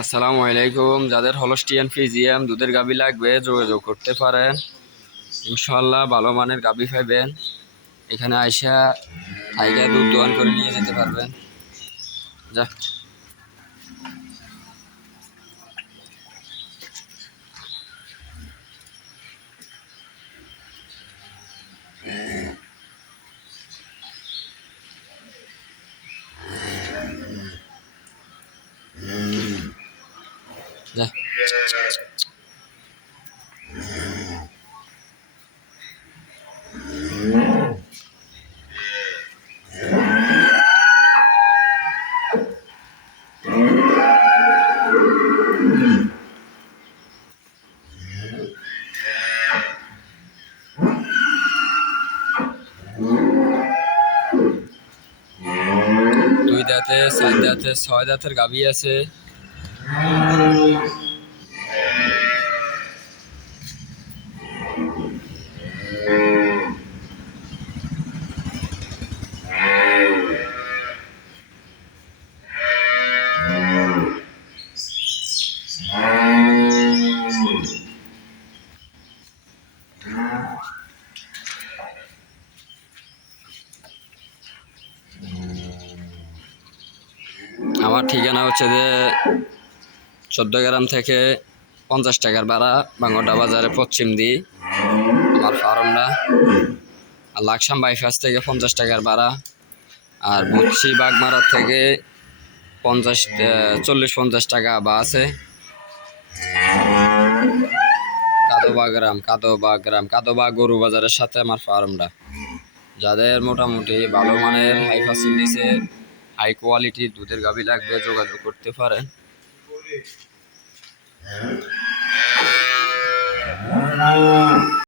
আসসালামু আলাইকুম। যাদের হলস্টিয়ান ফ্রিজিয়ান দুধের গাভী লাগবে যোগাযোগ করতে পারেন। ইনশাল্লাহ ভালো মানের গাভী পাইবেন। এখানে আইসা টাইগার দুধ দোয়ান করে নিয়ে যেতে পারবেন। যা যা দুই দাঁতে, চার দাঁতে, ছয় দাঁতের গাভী আছে। আমার ঠিকানা হচ্ছে যে 14 গ্রাম থেকে 50 টাকার ভাড়া, বাঙ্গটা বাজারে পশ্চিম দিই আমার ফার্মটা। আর লাকসাম বাইপাস থেকে 50 টাকার ভাড়া। আর বুচ্ছি বাগমারা থেকে 40-50 টাকা বাসে। কাদোবা গরু বাজারের সাথে আমার ফার্মটা। যাদের মোটামুটি ভালো মানের হাই ফ্যাসিলিটিসে হাই কোয়ালিটির দুধের গাভী লাগবে যোগাযোগ করতে পারেন।